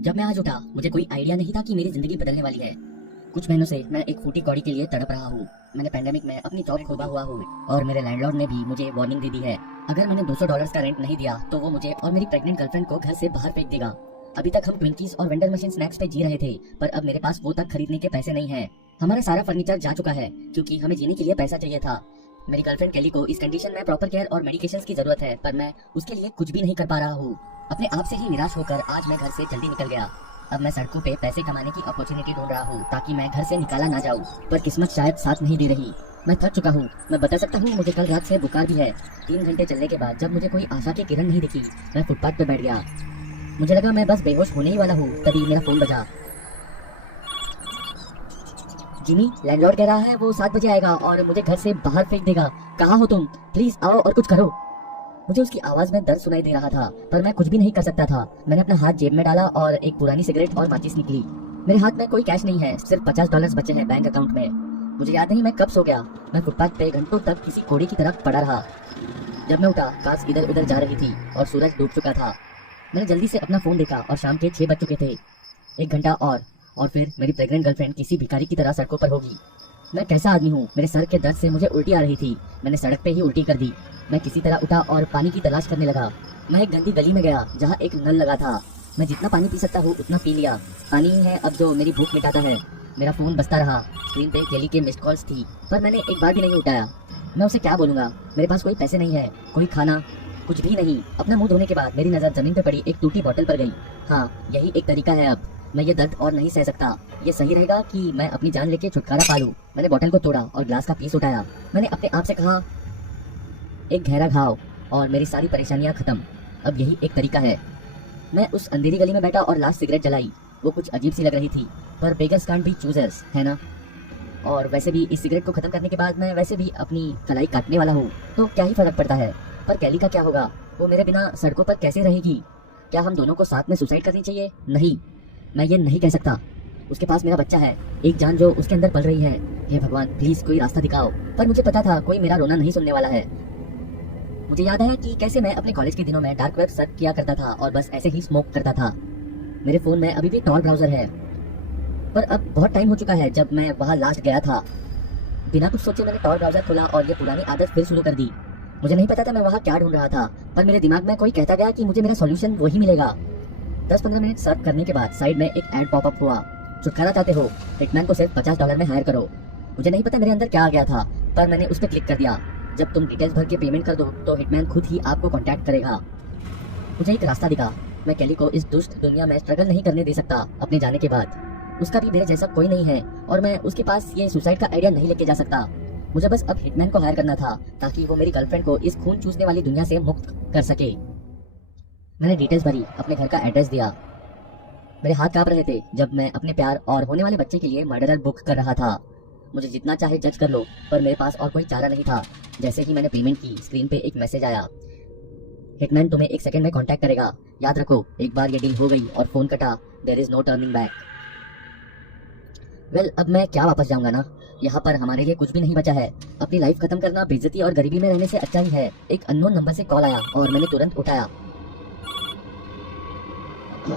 जब मैं आज उठा मुझे कोई आइडिया नहीं था कि मेरी जिंदगी बदलने वाली है। कुछ महीनों से मैं एक फूटी कौड़ी के लिए तड़प रहा हूँ। मैंने पैंडेमिक में अपनी जॉब खोया हुआ हूँ और मेरे लैंडलॉर्ड ने भी मुझे वार्निंग दे दी है। अगर मैंने $200 का रेंट नहीं दिया तो वो मुझे और मेरी प्रेग्नेंट गर्लफ्रेंड को घर से बाहर फेंक देगा। अभी तक हम ट्विंकीज और वेंडर मशीन स्नैक्स पे जी रहे थे, पर अब मेरे पास वो तक खरीदने के पैसे नहीं है। हमारा सारा फर्नीचर जा चुका है क्योंकि हमें जीने के लिए पैसा चाहिए था। मेरी गर्लफ्रेंड केली को इस कंडीशन में प्रॉपर केयर और मेडिकेशंस की जरूरत है, पर मैं उसके लिए कुछ भी नहीं कर पा रहा हूँ। अपने आप से ही निराश होकर आज मैं घर से जल्दी निकल गया। अब मैं सड़कों पे पैसे कमाने की अपॉर्चुनिटी ढूंढ रहा हूँ ताकि मैं घर से निकाला ना जाऊँ, पर किस्मत शायद साथ नहीं दे रही। मैं थक चुका हूँ। मैं बता सकता हूँ मुझे कल रात से बुखार भी है। 3 घंटे चलने के बाद जब मुझे कोई आशा की किरण नहीं दिखी, मैं फुटपाथ पे बैठ गया। मुझे लगा मैं बस बेहोश होने ही वाला हूँ, तभी मेरा फोन बजा। जिमी, लैंडलॉर्ड कह रहा है वो 7 बजे आएगा और मुझे घर से बाहर फेंक देगा। कहाँ हो तुम? प्लीज आओ और कुछ करो। मुझे उसकी आवाज में दर्द सुनाई दे रहा था, पर मैं कुछ भी नहीं कर सकता था। मैंने अपना हाथ जेब में डाला और एक पुरानी सिगरेट और माचिस निकली। मेरे हाथ में कोई कैश नहीं है, सिर्फ $50 बचे हैं बैंक अकाउंट में। मुझे याद नहीं मैं कब सो गया। मैं फुटपाथ पे घंटों तक किसी कोड़े की तरह पड़ा रहा। जब मैं उठा, कांच इधर उधर जा रही थी और सूरज डूब चुका था। मैंने जल्दी से अपना फोन देखा और शाम के 6 बज चुके थे। 1 घंटा और फिर मेरी प्रेग्नेंट गर्लफ्रेंड किसी भिखारी की तरह सड़कों पर होगी। मैं कैसा आदमी हूँ? मेरे सर के दर्द से मुझे उल्टी आ रही थी। मैंने सड़क पे ही उल्टी कर दी। मैं किसी तरह उठा और पानी की तलाश करने लगा। मैं एक गंदी गली में गया जहाँ एक नल लगा था। मैं जितना पानी पी सकता हूँ उतना पी लिया। पानी ही है अब जो मेरी भूख मिटाता है। मेरा फोन बजता रहा। स्क्रीन पे केली के मिस्ड कॉल्स थी, पर मैंने एक बार भी नहीं उठाया। मैं उसे क्या बोलूंगा? मेरे पास कोई पैसे नहीं है, कोई खाना, कुछ भी नहीं। अपना मुंह धोने के बाद मेरी नजर जमीन पे पड़ी एक टूटी बोतल पर गई। हाँ, यही एक तरीका है। अब मैं ये दर्द और नहीं सह सकता। ये सही रहेगा कि मैं अपनी जान लेके छुटकारा पा लूं। मैंने बोतल को तोड़ा और ग्लास का पीस उठाया। मैंने अपने आप से कहा, एक गहरा घाव और मेरी सारी परेशानियां खत्म। अब यही एक तरीका है। मैं उस अंधेरी गली में बैठा और लास्ट सिगरेट जलाई। वो कुछ अजीब सी लग रही थी, पर बेगर्स कांट बी चूजर्स, है ना? और वैसे भी इस सिगरेट को खत्म करने के बाद मैं वैसे भी अपनी कलाई काटने वाला हूँ, तो क्या ही फर्क पड़ता है। पर केली का क्या होगा? वो मेरे बिना सड़कों पर कैसे रहेगी? क्या हम दोनों को साथ में सुसाइड करनी चाहिए? नहीं, मैं ये नहीं कह सकता। उसके पास मेरा बच्चा है, एक जान जो उसके अंदर पल रही है। हे भगवान, प्लीज कोई रास्ता दिखाओ। पर मुझे पता था कोई मेरा रोना नहीं सुनने वाला है। मुझे याद है कि कैसे मैं अपने कॉलेज के दिनों में डार्क वेब सर्च किया करता था और बस ऐसे ही स्मोक करता था। मेरे फोन में अभी भी टॉर ब्राउजर है, पर अब बहुत टाइम हो चुका है जब मैं वहाँ लास्ट गया था। बिना कुछ सोचे मैंने टॉर ब्राउजर खोला और ये पुरानी आदत फिर शुरू कर दी। मुझे नहीं पता था मैं वहाँ क्या ढूंढ रहा था, पर मेरे दिमाग में कोई कहता गया कि मुझे मेरा सॉल्यूशन वही मिलेगा। 10-15 मिनट सर्च करने के बाद साइड में एक ऐड पॉपअप हुआ। छुटकारा चाहते हो? हिटमैन को सिर्फ $50 में हायर करो। मुझे नहीं पता मेरे अंदर क्या आ गया था, पर मैंने उस पर क्लिक कर दिया। जब तुम डिटेल्स भर के पेमेंट कर दो तो हिटमैन खुद ही आपको कांटेक्ट करेगा। मुझे एक रास्ता दिखा। मैं केली को इस दुष्ट दुनिया में स्ट्रगल नहीं करने दे सकता। अपने जाने के बाद उसका भी मेरे जैसा कोई नहीं है और मैं उसके पास ये सुसाइड का आइडिया नहीं लेके जा सकता। मुझे बस अब हिटमैन को हायर करना था ताकि वो मेरी गर्लफ्रेंड को इस खून चूसने वाली दुनिया से मुक्त कर सके। मैंने डिटेल्स भरी, अपने घर का एड्रेस दिया। मेरे हाथ कांप रहे थे जब मैं अपने प्यार और होने वाले बच्चे के लिए मर्डरर बुक कर रहा था। मुझे जितना चाहे जज कर लो, पर मेरे पास और कोई चारा नहीं था। जैसे ही मैंने पेमेंट की, स्क्रीन पे एक मैसेज आया, हिटमैन तुम्हें 1 सेकंड में कांटेक्ट करेगा। याद रखो, एक बार ये डील हो गई और फोन कटा, there is no turning back. Well, अब मैं क्या वापस जाऊंगा ना? यहाँ पर हमारे लिए कुछ भी नहीं बचा है। अपनी लाइफ खत्म करना बेइज्जती और गरीबी में रहने से अच्छा ही है। एक अननोन नंबर से कॉल आया और मैंने तुरंत उठाया।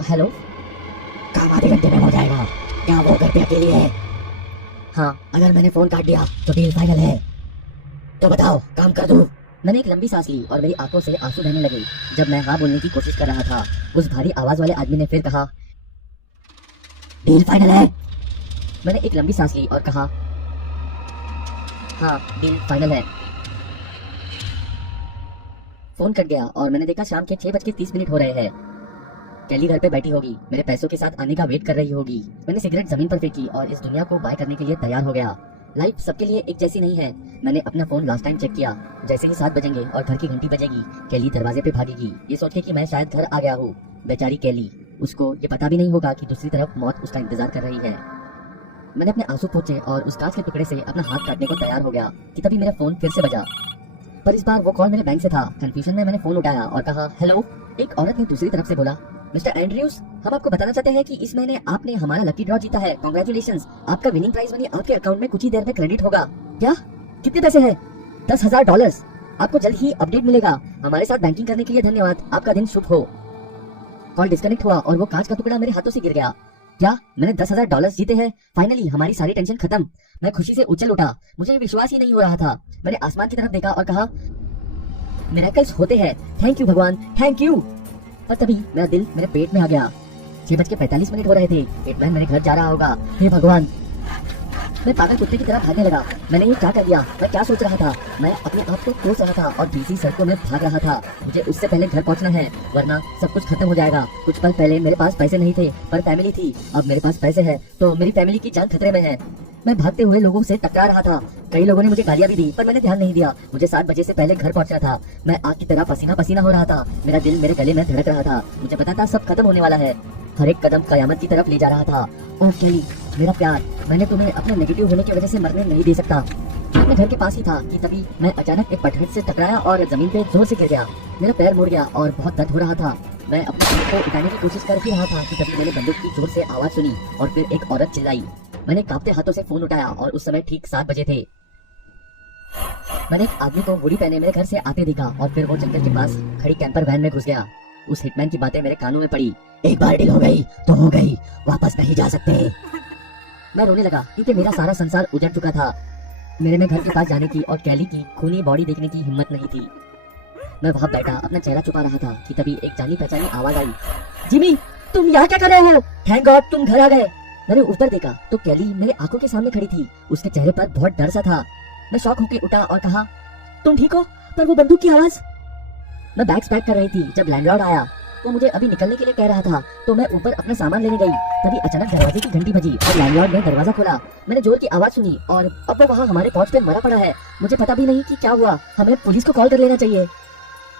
हेलो? काम आधे घंटे में हो जाएगा। क्या वो घर पे अकेली है? हाँ, अगर मैंने फोन काट दिया तो डील फाइनल है। तो बताओ, काम कर दूं? मैंने एक लंबी सांस ली और मेरी आंखों से आंसू बहने लगे। जब मैं हाँ बोलने की कोशिश कर रहा था, उस भारी आवाज वाले आदमी ने फिर कहा, डील फाइनल है। मैंने एक लंबी सांस ली और कहा, हाँ, डील फाइनल है। फोन कट गया और मैंने देखा शाम के 6:30 हो रहे हैं। केली घर पे बैठी होगी, मेरे पैसों के साथ आने का वेट कर रही होगी। मैंने सिगरेट जमीन पर फेंकी और इस दुनिया को बाय करने के लिए तैयार हो गया। लाइफ सबके लिए एक जैसी नहीं है। मैंने अपना फोन लास्ट टाइम चेक किया। जैसे ही 7 बजेंगे और घर की घंटी बजेगी, केली दरवाजे पे भागेगी, ये सोच के कि मैं शायद घर आ गया हूँ। बेचारी केली, उसको ये पता भी नहीं होगा कि दूसरी तरफ मौत उसका इंतजार कर रही है। मैंने अपने आंसू पोंछे और उस कांच के टुकड़े से अपना हाथ काटने को तैयार हो गया कि तभी मेरा फोन फिर से बजा। पर इस बार वो कॉल मेरे बैंक से था। कंफ्यूजन में मैंने फोन उठाया और कहा, हेलो। एक औरत ने दूसरी तरफ से बोला, मिस्टर एंड्रयूज, हम आपको बताना चाहते हैं कि इस महीने आपने हमारा लकी ड्रॉ जीता है। कांग्रेचुलेशंस, आपका विनिंग प्राइज मनी आपके अकाउंट में कुछ ही देर में क्रेडिट होगा। क्या? कितने पैसे हैं? $10,000। आपको जल्द ही अपडेट मिलेगा। हमारे साथ बैंकिंग करने के लिए धन्यवाद। आपका दिन शुभ हो। कॉल डिस्कनेक्ट हुआ और वो कांच का टुकड़ा मेरे हाथों से गिर गया। क्या मैंने $10,000 जीते हैं? फाइनली हमारी सारी टेंशन खत्म। मैं खुशी से उछल उठा। मुझे विश्वास ही नहीं हो रहा था। मैंने आसमान की तरफ देखा और कहा, मिरेकल्स होते हैं, थैंक यू भगवान, थैंक यू। पर तभी मेरा दिल मेरे पेट में आ गया। 6:45 हो रहे थे। हिटमैन मेरे घर जा रहा होगा। हे भगवान, मैं पागल कुत्ते की तरह भागने लगा। मैंने ये क्या कर दिया? मैं क्या सोच रहा था? मैं अपने आप को कोस रहा था और बीसी सड़कों में भाग रहा था। मुझे उससे पहले घर पहुंचना है, वरना सब कुछ खत्म हो जाएगा। कुछ पल पहले मेरे पास पैसे नहीं थे, पर फैमिली थी। अब मेरे पास पैसे हैं, तो मेरी फैमिली की जान खतरे में है। मैं भागते हुए लोगों से टकरा रहा था। कई लोगों ने मुझे गालियां भी दी, पर मैंने ध्यान नहीं दिया। मुझे 7 बजे से पहले घर पहुंचना था। मैं आग की तरह पसीना पसीना हो रहा था। मेरा दिल मेरे गले में धड़क रहा था। मुझे पता था सब खत्म होने वाला है। हर एक कदम कयामत की तरफ ले जा रहा था। ओह केली, मेरा प्यार, मैंने तुम्हें अपने नेगेटिव होने की वजह से मरने नहीं दे सकता। मैं अपने घर के पास ही था कि तभी मैं अचानक एक पत्थर से टकराया और जमीन पे जोर से गिर गया। मेरा पैर मुड़ गया और बहुत दर्द हो रहा था। मैं अपने पैर को उठाने की कोशिश कर ही रहा था कि तभी मैंने बंदूक की जोर से आवाज सुनी और फिर एक औरत चिल्लाई। मैंने कांपते हाथों से फोन उठाया और उस समय ठीक 7 बजे थे। मैंने एक आदमी को हुडी पहने मेरे घर से आते देखा और फिर वो जंगल के पास खड़ी कैंपर वैन में घुस गया। उस हिटमैन की बातें मेरे कानों में पड़ी। एक बार डील हो गई तो हो गई, वापस नहीं जा सकते। मैं रोने लगा क्योंकि मेरा सारा संसार उजड़ चुका था। मेरे में घर के पास जाने की और कैली की खूनी बॉडी देखने की हिम्मत नहीं थी। मैं वहां बैठा अपना चेहरा छुपा रहा था कि तभी एक जानी पहचानी आवाज आई, जिमी, तुम यहाँ क्या कर रहे हो? थैंक गॉड तुम घर आ गए। मैंने ऊपर देखा तो कैली मेरे आंखों के सामने खड़ी थी। उसके चेहरे पर बहुत डर सा था। मैं शॉक होकर उठा और कहा, तुम ठीक हो? पर वो बंदूक की आवाज। मैं बैग्स पैक कर रही थी जब लैंडलॉर्ड आया। वो मुझे अभी निकलने के लिए कह रहा था, तो मैं ऊपर अपना सामान लेने गई। तभी अचानक दरवाजे की घंटी बजी और लैंडलॉर्ड ने दरवाजा खोला। मैंने जोर की आवाज सुनी और अब वो वहाँ हमारे पहुंच पे मरा पड़ा है। मुझे पता भी नहीं कि क्या हुआ। हमें पुलिस को कॉल कर लेना चाहिए।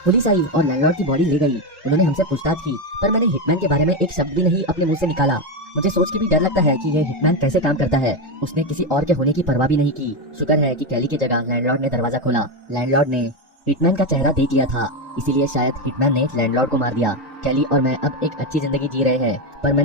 पुलिस आई और लैंडलॉर्ड की बॉडी ले गई। उन्होंने हमसे पूछताछ की, पर मैंने हिटमैन के बारे में एक शब्द भी नहीं अपने मुंह से निकाला। मुझे सोच के भी डर लगता है कि यह हिटमैन कैसे काम करता है। उसने किसी और के होने की परवाह भी नहीं की। शुक्र है कि कैली की जगह लैंडलॉर्ड ने दरवाजा खोला। लैंडलॉर्ड ने हिटमैन का चेहरा देख लिया था, इसीलिए शायद हिटमैन ने लैंडलॉर्ड को मार दिया। कैली और मैं अब एक अच्छी जिंदगी जी रहे हैं, पर मैंने